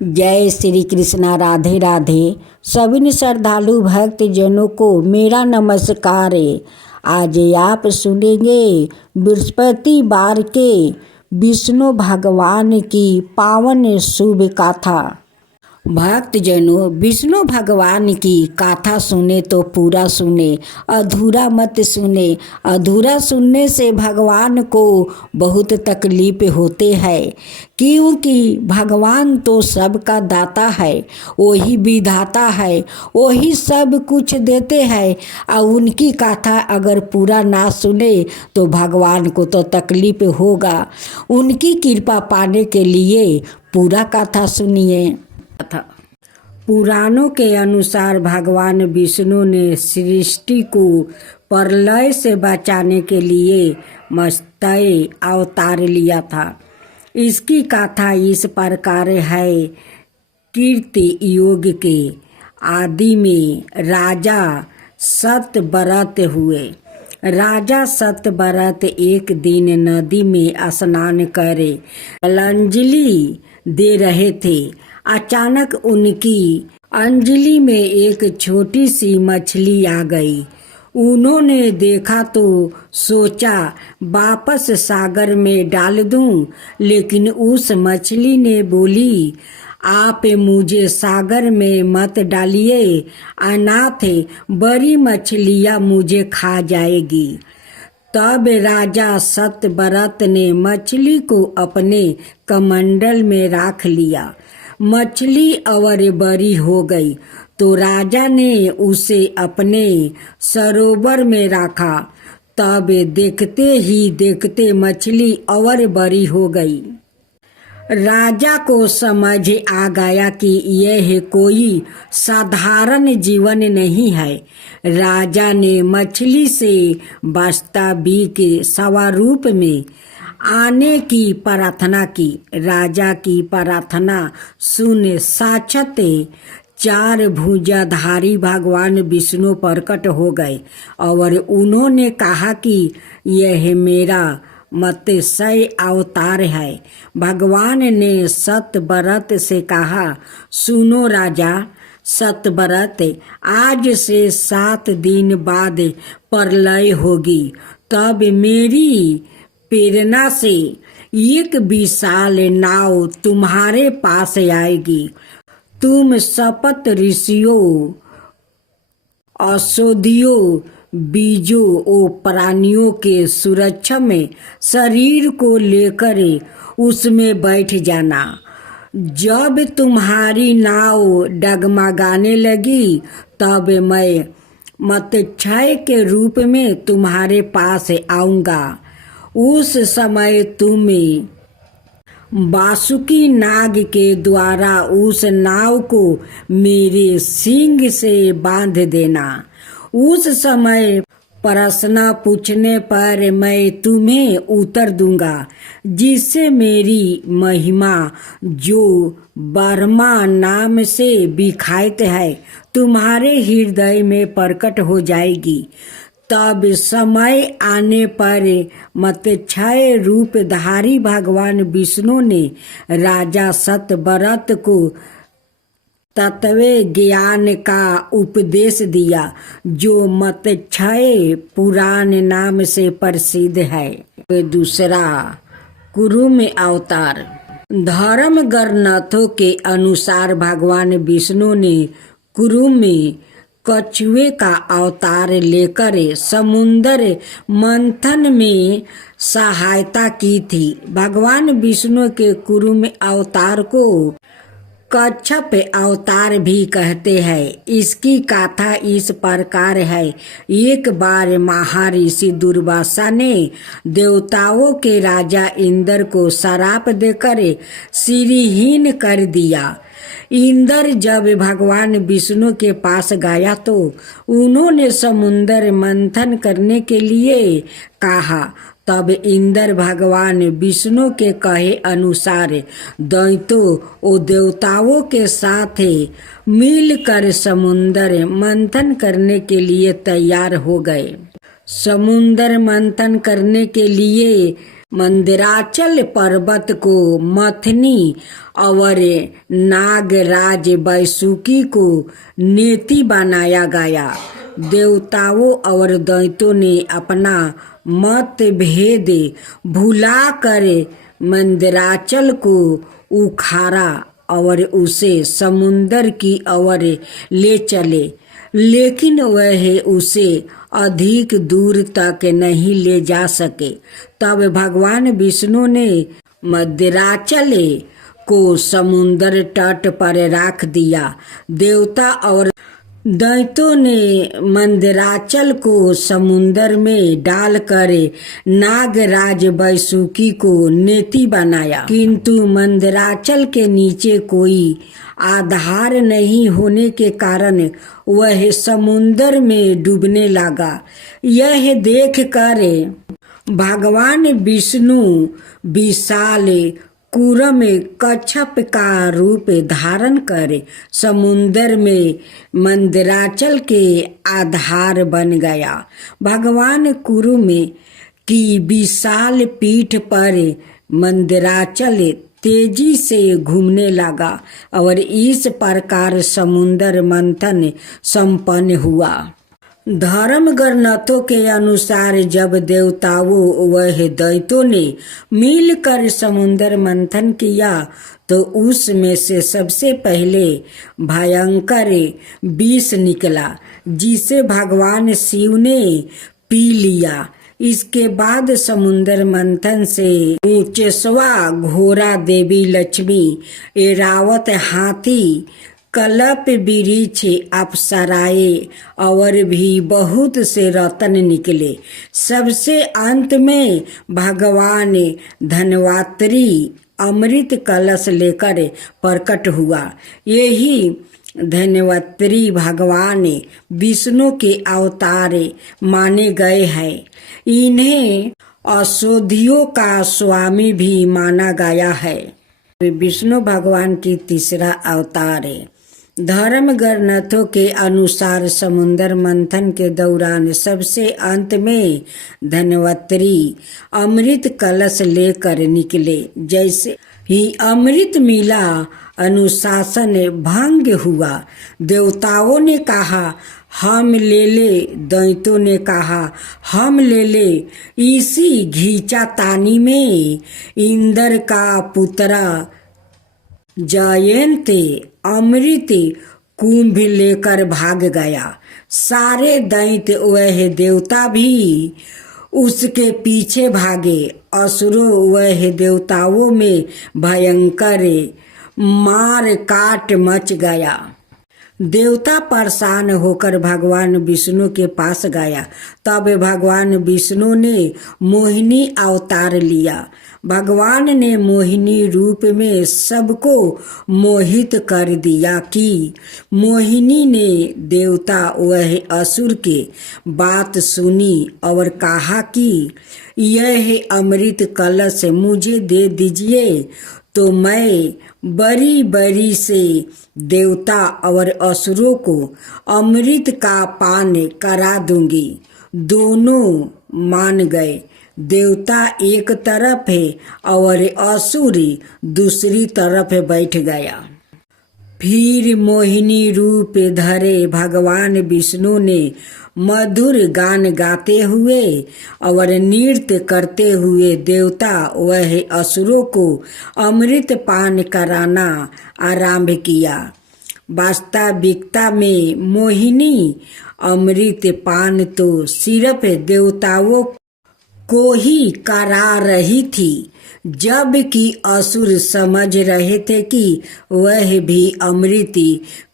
जय श्री कृष्णा। राधे राधे। सभी श्रद्धालु भक्त जनों को मेरा नमस्कार। आज आप सुनेंगे बृहस्पतिवार के विष्णु भगवान की पावन शुभ गाथा। भक्त जनों, विष्णु भगवान की गाथा सुने तो पूरा सुने, अधूरा मत सुने। अधूरा सुनने से भगवान को बहुत तकलीफ होते हैं, क्योंकि भगवान तो सबका दाता है, वही विधाता है, वही सब कुछ देते हैं। और उनकी गाथा अगर पूरा ना सुने तो भगवान को तो तकलीफ होगा। उनकी कृपा पाने के लिए पूरा गाथा सुनिए। पुराणों के अनुसार भगवान विष्णु ने सृष्टि को प्रलय से बचाने के लिए मत्स्य अवतार लिया था। इसकी कथा इस प्रकार है। कीर्ति युग के आदि में राजा सत्यव्रत हुए। राजा सत्यव्रत एक दिन नदी में स्नान करे जलांजलि दे रहे थे। अचानक उनकी अंजलि में एक छोटी सी मछली आ गई। उन्होंने देखा तो सोचा वापस सागर में डाल दूं, लेकिन उस मछली ने बोली, आप मुझे सागर में मत डालिए, अनाथ बड़ी मछलियां मुझे खा जाएगी। तब राजा सत्यव्रत ने मछली को अपने कमंडल में रख लिया। मछली और बड़ी हो गई तो राजा ने उसे अपने सरोवर में रखा। तब देखते ही देखते मछली और बड़ी हो गई। राजा को समझ आ गया कि यह कोई साधारण जीवन नहीं है। राजा ने मछली से वास्तविक स्वरूप में आने की प्रार्थना की। राजा की प्रार्थना सुन साक्षात चार भुजाधारी भगवान विष्णु प्रकट हो गए और उन्होंने कहा कि यह मेरा मत्स्य अवतार है। भगवान ने सत्यव्रत से कहा, सुनो राजा सत्यव्रत, आज से 7 दिन बाद प्रलय होगी। तब मेरी प्रेरणा से एक विशाल नाव तुम्हारे पास आएगी। तुम सप्त ऋषियों, औषधियों, बीजों और प्राणियों के सुरक्षा में शरीर को लेकर उसमें बैठ जाना। जब तुम्हारी नाव डगमगाने लगी तब मैं मत्स्य के रूप में तुम्हारे पास आऊंगा। उस समय तुम्हें वासुकी नाग के द्वारा उस नाव को मेरे सींग से बांध देना। उस समय प्रश्न पूछने पर मैं तुम्हें उत्तर दूंगा, जिससे मेरी महिमा जो ब्रह्मा नाम से विख्यात है तुम्हारे हृदय में प्रकट हो जाएगी। तब समय आने पर मत्स्य रूपधारी भगवान विष्णु ने राजा सत्यव्रत को तत्व ज्ञान का उपदेश दिया, जो मत्स्य पुराण नाम से प्रसिद्ध है। दूसरा, कुरु में अवतार। धर्म ग्रंथों के अनुसार भगवान विष्णु ने कुरु में कछुए का अवतार लेकर समुद्र मंथन में सहायता की थी। भगवान विष्णु के कुरु में अवतार को कच्छप अवतार भी कहते हैं। इसकी कथा इस प्रकार है। एक बार महर्षि दुर्वासा ने देवताओं के राजा इंद्र को श्राप देकर श्रीहीन कर दिया। इंद्र जब भगवान विष्णु के पास गया तो उन्होंने समुद्र मंथन करने के लिए कहा। तब इंद्र भगवान विष्णु के कहे अनुसार दैत्यों और देवताओं के साथ मिलकर समुद्र मंथन करने के लिए तैयार हो गए। समुद्र मंथन करने के लिए मंदिराचल पर्वत को मथनी और नागराज वासुकी को नेति बनाया गया। देवताओं और दैत्यों ने अपना मतभेद भुलाकर मंदिराचल को उखाड़ा और उसे समुद्र की ओर ले चले, लेकिन वह उसे अधिक दूर तक नहीं ले जा सके। तब भगवान विष्णु ने मंदिराचल को समुद्र तट पर रख दिया। देवता और दैत्यों ने मंदिराचल को समुद्र में डालकर नागराज वासुकी को नेति बनाया, किंतु मंदिराचल के नीचे कोई आधार नहीं होने के कारण वह समुद्र में डूबने लगा। यह देखकर भगवान विष्णु विशाल कूर्म कच्छप का रूप धारण कर समुद्र में मंदिराचल के आधार बन गया। भगवान कूर्म की विशाल पीठ पर मंदिराचल तेजी से घूमने लगा और इस प्रकार समुद्र मंथन संपन्न हुआ। धर्म ग्रंथों के अनुसार जब देवताओं व दैत्यों ने मिलकर समुद्र मंथन किया तो उसमें से सबसे पहले भयंकर विष निकला, जिसे भगवान शिव ने पी लिया। इसके बाद समुद्र मंथन से ऊंचेस्वा घोड़ा, देवी लक्ष्मी, ऐरावत हाथी, कल्प वृक्ष, अप्सराएं और भी बहुत से रत्न निकले। सबसे अंत में भगवान धन्वंतरी अमृत कलश लेकर प्रकट हुआ। यही धन्वंतरी भगवान विष्णु के अवतार माने गए हैं। इन्हें औषधियों का स्वामी भी माना गया है। विष्णु भगवान की तीसरा अवतार है। धर्म ग्रंथों के अनुसार समुद्र मंथन के दौरान सबसे अंत में धन्वंतरी अमृत कलश लेकर निकले। जैसे ही अमृत मिला, अनुशासन भंग हुआ। देवताओं ने कहा हम ले ले, दैत्यों ने कहा हम ले ले। इसी घींचातानी में इंद्र का पुत्र जयंत अमृत कुंभ लेकर भाग गया। सारे दैत्य वह देवता भी उसके पीछे भागे। असुरों वह देवताओं में भयंकर मार काट मच गया। देवता परेशान होकर भगवान विष्णु के पास गया। तब भगवान विष्णु ने मोहिनी अवतार लिया। भगवान ने मोहिनी रूप में सबको मोहित कर दिया कि मोहिनी ने देवता वह असुर के बात सुनी और कहा कि यह अमृत कलश मुझे दे दीजिए तो मैं बरी बरी से देवता और असुरों को अमृत का पान करा दूंगी। दोनों मान गए। देवता एक तरफ है और असुर दूसरी तरफ बैठ गया। फिर मोहिनी रूप धरे भगवान विष्णु ने मधुर गान गाते हुए और नृत्य करते हुए देवता वह असुरों को अमृत पान कराना आरंभ किया। वास्तविकता में मोहिनी अमृत पान तो सिर्फ देवताओं को ही करा रही थी, जबकि असुर समझ रहे थे कि वह भी अमृत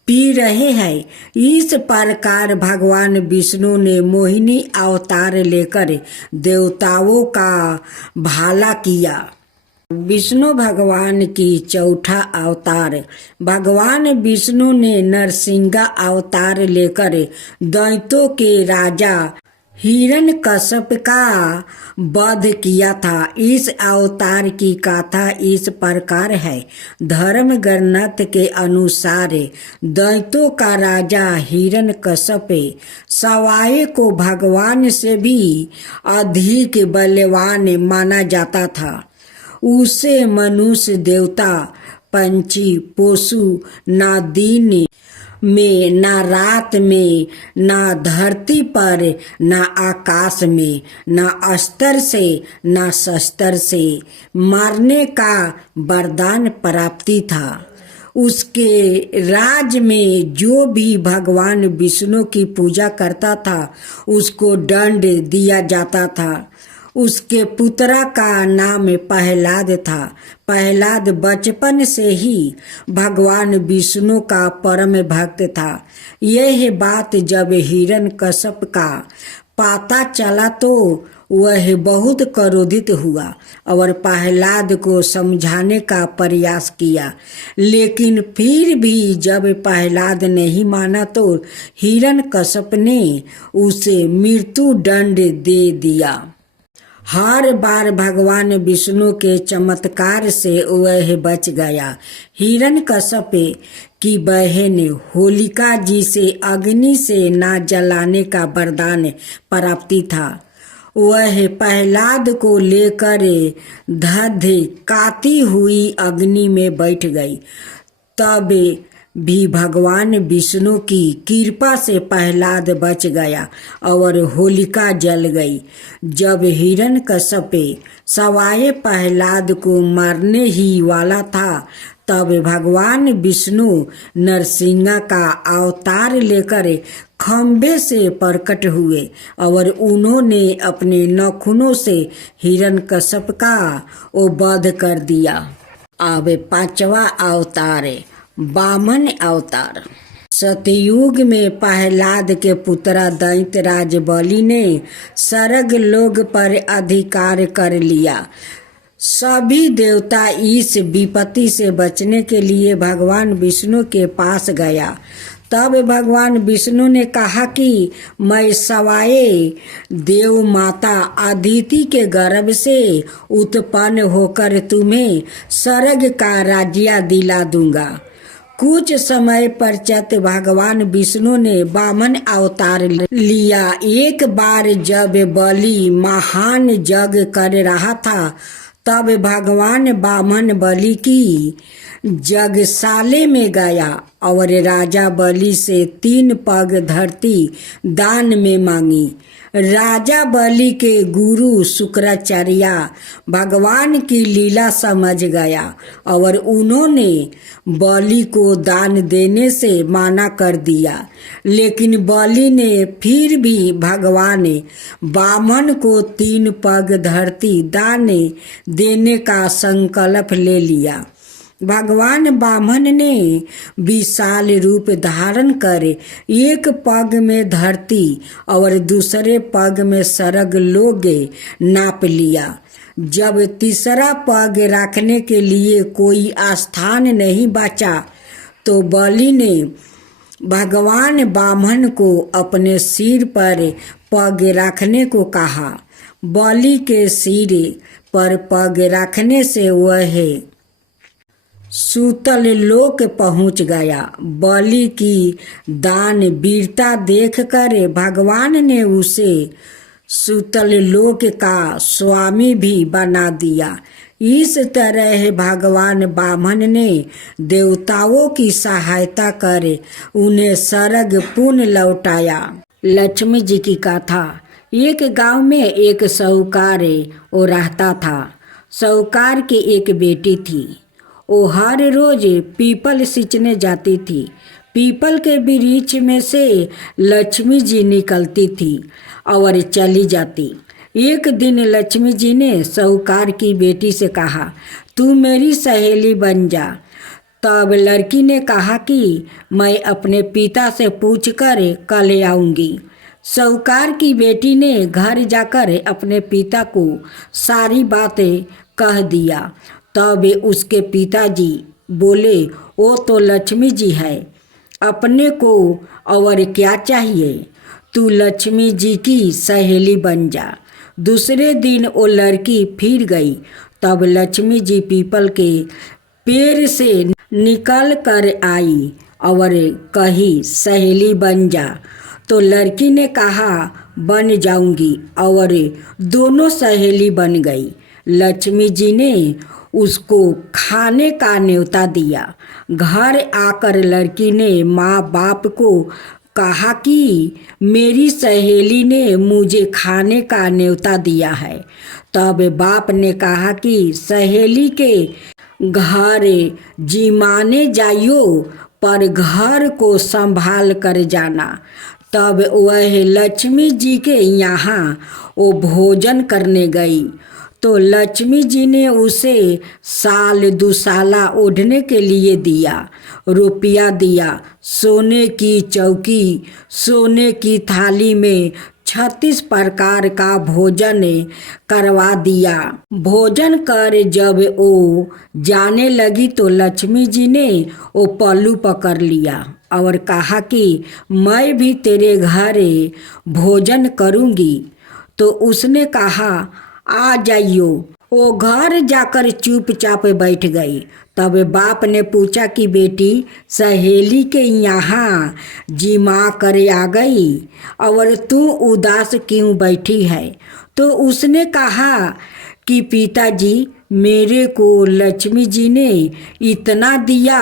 पी रहे हैं। इस प्रकार भगवान विष्णु ने मोहिनी अवतार लेकर देवताओं का भला किया। विष्णु भगवान की चौथा अवतार। भगवान विष्णु ने नरसिंह अवतार लेकर दैत्यों के राजा हिरण्यकश्यप का वध किया था। इस अवतार की गाथा इस प्रकार है। धर्म ग्रंथ के अनुसार दैत्यों का राजा हिरण्यकश्यप सवाए को भगवान से भी अधिक बलवान माना जाता था। उसे मनुष्य, देवता, पंछी, पशु ना दिन में, ना रात में, ना धरती पर, ना आकाश में, ना अस्त्र से, ना शस्त्र से मारने का वरदान प्राप्ति था। उसके राज में जो भी भगवान विष्णु की पूजा करता था उसको दंड दिया जाता था। उसके पुत्रा का नाम प्रहलाद था। प्रहलाद बचपन से ही भगवान विष्णु का परम भक्त था। यह बात जब हिरण्यकश्यप का पता चला तो वह बहुत क्रोधित हुआ और प्रहलाद को समझाने का प्रयास किया, लेकिन फिर भी जब प्रहलाद नहीं माना तो हिरण्यकश्यप ने उसे मृत्यु दंड दे दिया। हर बार भगवान विष्णु के चमत्कार से वह बच गया। हिरण्यकश्यप की बहन होलिका जी से अग्नि से ना जलाने का वरदान प्राप्ति था। वह प्रहलाद को लेकर धधकाती हुई अग्नि में बैठ गई। तब भी भगवान विष्णु की कृपा से प्रहलाद बच गया और होलिका जल गई। जब हिरण्यकश्यप सवाए प्रहलाद को मारने ही वाला था तब भगवान विष्णु नरसिंह का अवतार लेकर खंभे से प्रकट हुए और उन्होंने अपने नाखूनों से हिरण्यकश्यप का वध कर दिया। अब पांचवा अवतार वामन अवतार। सतयुग में प्रहलाद के पुत्र दैत्यराज बलि ने स्वर्ग लोक पर अधिकार कर लिया। सभी देवता इस विपत्ति से बचने के लिए भगवान विष्णु के पास गया। तब भगवान विष्णु ने कहा कि मैं सवाए देव माता अदिति के गर्भ से उत्पन्न होकर तुम्हें स्वर्ग का राज्य दिला दूंगा। कुछ समय पश्चात भगवान विष्णु ने वामन अवतार लिया। एक बार जब बलि महान यज्ञ कर रहा था तब भगवान वामन बलि की यज्ञशाला में गया और राजा बलि से 3 पग धरती दान में मांगी। राजा बलि के गुरु शुक्राचार्य भगवान की लीला समझ गया और उन्होंने बलि को दान देने से मना कर दिया, लेकिन बलि ने फिर भी भगवान वामन को 3 पग धरती दान देने का संकल्प ले लिया। भगवान वामन ने विशाल रूप धारण कर एक पग में धरती और दूसरे पग में स्वर्ग लोक नाप लिया। जब तीसरा पग रखने के लिए कोई स्थान नहीं बचा तो बलि ने भगवान वामन को अपने सिर पर पग रखने को कहा। बलि के सिर पर पग रखने से वह सूतल लोक पहुंच गया। बलि की दान वीरता देखकर भगवान ने उसे सूतल लोक का स्वामी भी बना दिया। इस तरह भगवान वामन ने देवताओं की सहायता कर उन्हें स्वर्ग पुनः लौटाया। लक्ष्मी जी की कथा। एक गांव में एक साहूकार वो रहता था। साहूकार की एक बेटी थी। वो हर रोज पीपल सींचने जाती थी। पीपल के वृक्ष में से लक्ष्मी जी निकलती थी और चली जाती। एक दिन लक्ष्मी जी ने साहूकार की बेटी से कहा, तू मेरी सहेली बन जा। तब लड़की ने कहा कि मैं अपने पिता से पूछकर कल आऊँगी। साहूकार की बेटी ने घर जाकर अपने पिता को सारी बातें कह दिया। तब उसके पिताजी बोले, वो तो लक्ष्मी जी है, अपने को और क्या चाहिए। तू लक्ष्मी जी की सहेली बन जा। दूसरे दिन वो लड़की फिर गई। तब लक्ष्मी जी पीपल के पेड़ से निकल कर आई और कही सहेली बन जा। तो लड़की ने कहा बन जाऊंगी और दोनों सहेली बन गई। लक्ष्मी जी ने उसको खाने का न्योता दिया। घर आकर लड़की ने माँ बाप को कहा कि मेरी सहेली ने मुझे खाने का न्योता दिया है। तब बाप ने कहा कि सहेली के घर जिमाने जाइयो, पर घर को संभाल कर जाना। तब वह लक्ष्मी जी के यहाँ वो भोजन करने गई। तो लक्ष्मी जी ने उसे साल दुसाला ओढ़ने के लिए दिया, रुपया दिया, सोने की चौकी, सोने की थाली में 36 प्रकार का भोजन करवा दिया। भोजन कर जब वो जाने लगी तो लक्ष्मी जी ने वो पल्लू पकड़ लिया और कहा कि मैं भी तेरे घर भोजन करूँगी। तो उसने कहा आ जाइयो। वो घर जाकर चुपचाप बैठ गई। तब बाप ने पूछा कि बेटी सहेली के यहाँ जिमा कर आ गई और तू उदास क्यों बैठी है? तो उसने कहा कि पिताजी मेरे को लक्ष्मी जी ने इतना दिया,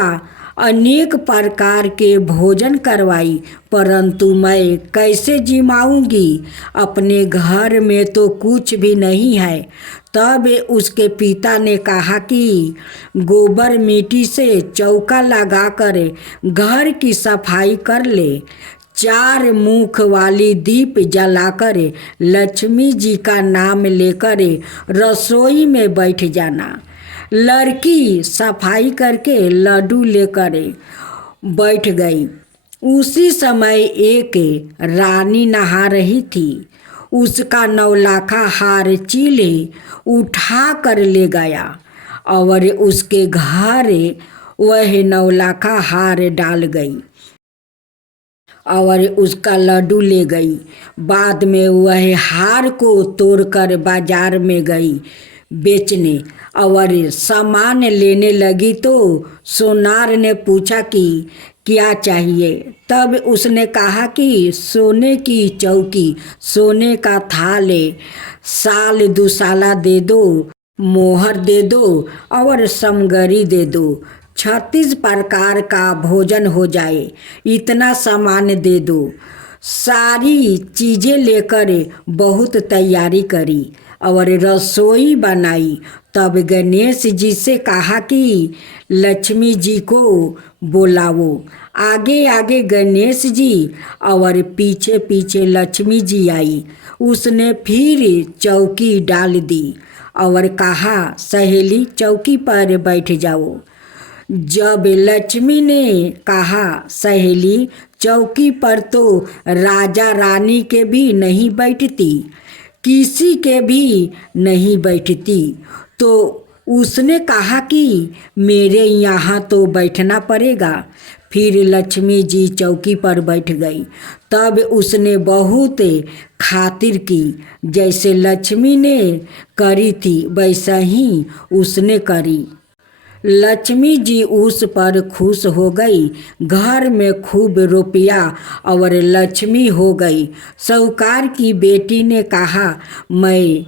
अनेक प्रकार के भोजन करवाई, परंतु मैं कैसे जिमाऊंगी? अपने घर में तो कुछ भी नहीं है। तब उसके पिता ने कहा कि गोबर मिट्टी से चौका लगाकर घर की सफाई कर ले। 4 मुख वाली दीप जलाकर लक्ष्मी जी का नाम लेकर रसोई में बैठ जाना। लड़की सफाई करके लड्डू लेकर बैठ गई। उसी समय एक रानी नहा रही थी। उसका 9 लाखा हार चीले उठा कर ले गया और उसके घर वह 9 लाखा हार डाल गई और उसका लड्डू ले गई। बाद में वह हार को तोड़कर बाजार में गई बेचने और सामान लेने लगी। तो सोनार ने पूछा कि क्या चाहिए? तब उसने कहा कि सोने की चौकी, सोने का थाल, साल दुसाला दे दो, मोहर दे दो और समगरी दे दो। 36 प्रकार का भोजन हो जाए, इतना सामान दे दो। सारी चीज़ें लेकर बहुत तैयारी करी और रसोई बनाई। तब गणेश जी से कहा कि लक्ष्मी जी को बुलाओ। आगे आगे गणेश जी और पीछे पीछे लक्ष्मी जी आई। उसने फिर चौकी डाल दी और कहा सहेली चौकी पर बैठ जाओ। जब लक्ष्मी ने कहा सहेली चौकी पर तो राजा रानी के भी नहीं बैठती, किसी के भी नहीं बैठती, तो उसने कहा कि मेरे यहाँ तो बैठना पड़ेगा। फिर लक्ष्मी जी चौकी पर बैठ गई। तब उसने बहुत खातिर की। जैसे लक्ष्मी ने करी थी वैसा ही उसने करी। लक्ष्मी जी उस पर खुश हो गई। घर में खूब रुपया और लक्ष्मी हो गई। साहूकार की बेटी ने कहा मैं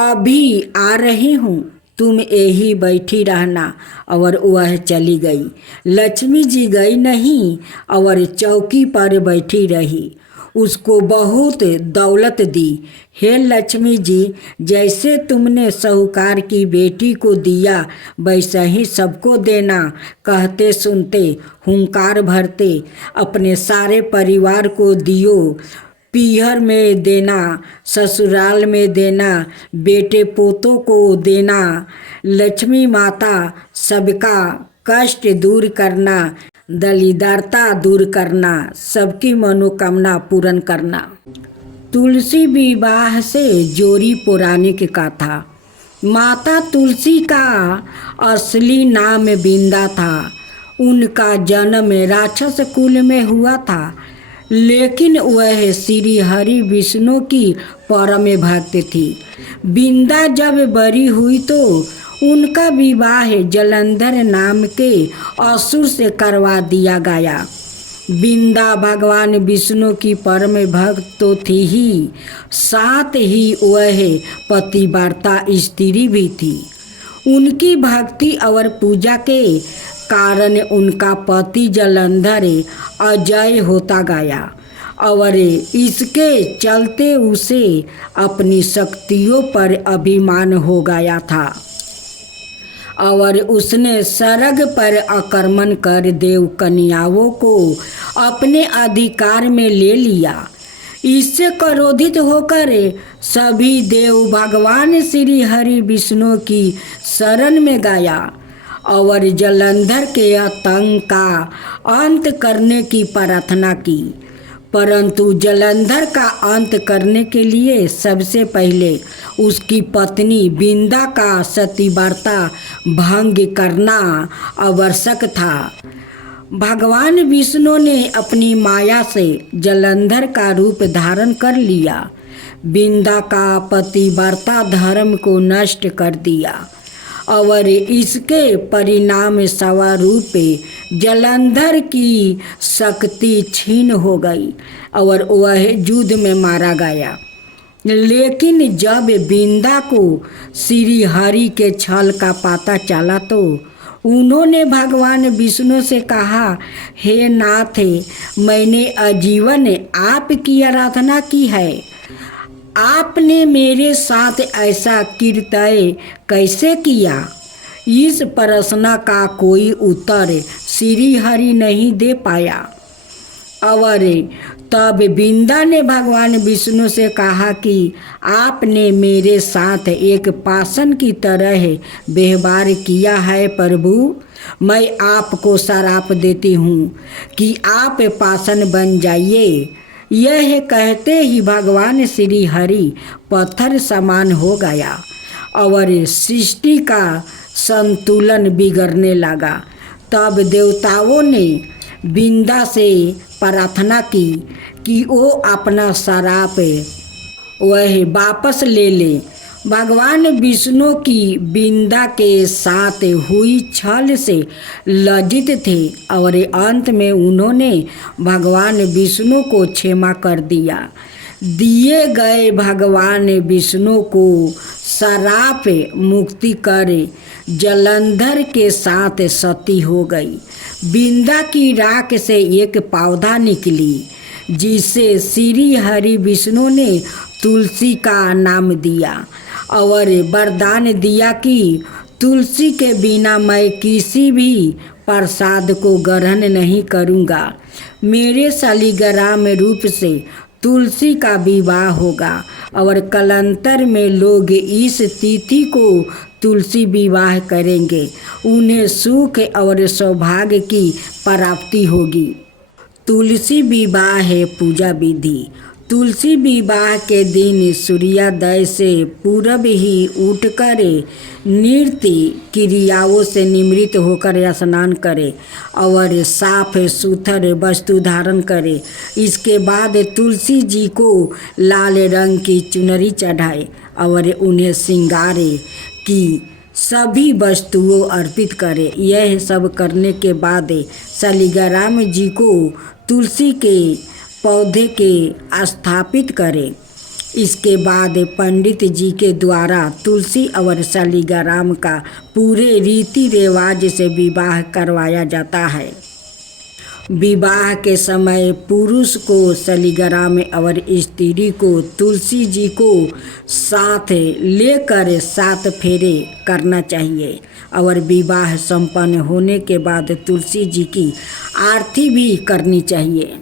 अभी आ रही हूँ, तुम यही बैठी रहना, और वह चली गई। लक्ष्मी जी गई नहीं और चौकी पर बैठी रही। उसको बहुत दौलत दी। हे लक्ष्मी जी, जैसे तुमने साहूकार की बेटी को दिया वैसा ही सबको देना। कहते सुनते हुंकार भरते अपने सारे परिवार को दियो। पीहर में देना, ससुराल में देना, बेटे पोतों को देना। लक्ष्मी माता सबका कष्ट दूर करना, दलिद्रता दूर करना, सबकी मनोकामना पूर्ण करना। तुलसी विवाह से जोड़ी पौराणिक कथा। माता तुलसी का असली नाम बिंदा था। उनका जन्म राक्षस कुल में हुआ था। लेकिन वह श्री हरि विष्णु की परम भक्त थी। बिंदा जब बड़ी हुई तो उनका विवाह जलंधर नाम के असुर से करवा दिया गया। बिंदा भगवान विष्णु की परम भक्त तो थी ही, साथ ही वह पतिव्रता स्त्री भी थी। उनकी भक्ति और पूजा के कारण उनका पति जलंधर अजय होता गया और इसके चलते उसे अपनी शक्तियों पर अभिमान हो गया था और उसने स्वर्ग पर आक्रमण कर देव कन्याओं को अपने अधिकार में ले लिया। इससे क्रोधित होकर सभी देव भगवान श्री हरि विष्णु की शरण में गया और जलंधर के आतंक का अंत करने की प्रार्थना की। परंतु जलंधर का अंत करने के लिए सबसे पहले उसकी पत्नी बिंदा का सतीव्रता भंग करना आवश्यक था। भगवान विष्णु ने अपनी माया से जलंधर का रूप धारण कर लिया। बिंदा का पतिव्रता धर्म को नष्ट कर दिया और इसके परिणाम स्वरूप जलंधर की शक्ति छीन हो गई और वह युद्ध में मारा गया। लेकिन जब बिंदा को श्री हरि के छल का पता चला तो उन्होंने भगवान विष्णु से कहा, हे नाथ, मैंने आजीवन आपकी आराधना की है, आपने मेरे साथ ऐसा कृत्य कैसे किया? इस प्रश्न का कोई उत्तर श्री हरि नहीं दे पाया और तब बिंदा ने भगवान विष्णु से कहा कि आपने मेरे साथ एक पाषाण की तरह व्यवहार किया है प्रभु। मैं आपको श्राप देती हूँ कि आप पाषाण बन जाइए। यह कहते ही भगवान श्री हरि पत्थर समान हो गया और सृष्टि का संतुलन बिगड़ने लगा। तब देवताओं ने बिंदा से प्रार्थना की कि वो अपना श्राप वह वापस ले ले। भगवान विष्णु की बिंदा के साथ हुई छल से लज्जित थे और अंत में उन्होंने भगवान विष्णु को क्षमा कर दिया। दिए गए भगवान विष्णु को श्राप मुक्ति कर जलंधर के साथ सती हो गई। बिंदा की राख से एक पौधा निकली जिसे श्री हरि विष्णु ने तुलसी का नाम दिया और वरदान दिया कि तुलसी के बिना मैं किसी भी प्रसाद को ग्रहण नहीं करूँगा। मेरे शालिग्राम रूप से तुलसी का विवाह होगा और कालांतर में लोग इस तिथि को तुलसी विवाह करेंगे। उन्हें सुख और सौभाग्य की प्राप्ति होगी। तुलसी विवाह है पूजा विधि। तुलसी विवाह के दिन सूर्योदय से पूर्व ही उठकर नृत्य क्रियाओं से निवृत्त होकर स्नान करे और साफ सुथर वस्तु धारण करे। इसके बाद तुलसी जी को लाल रंग की चुनरी चढ़ाए और उन्हें श्रृंगारे की सभी वस्तुओं अर्पित करे। यह सब करने के बाद शालिग्राम जी को तुलसी के पौधे के स्थापित करें। इसके बाद पंडित जी के द्वारा तुलसी और शालिग्राम का पूरे रीति रिवाज से विवाह करवाया जाता है। विवाह के समय पुरुष को शालिग्राम और स्त्री को तुलसी जी को साथ लेकर 7 फेरे करना चाहिए और विवाह संपन्न होने के बाद तुलसी जी की आरती भी करनी चाहिए।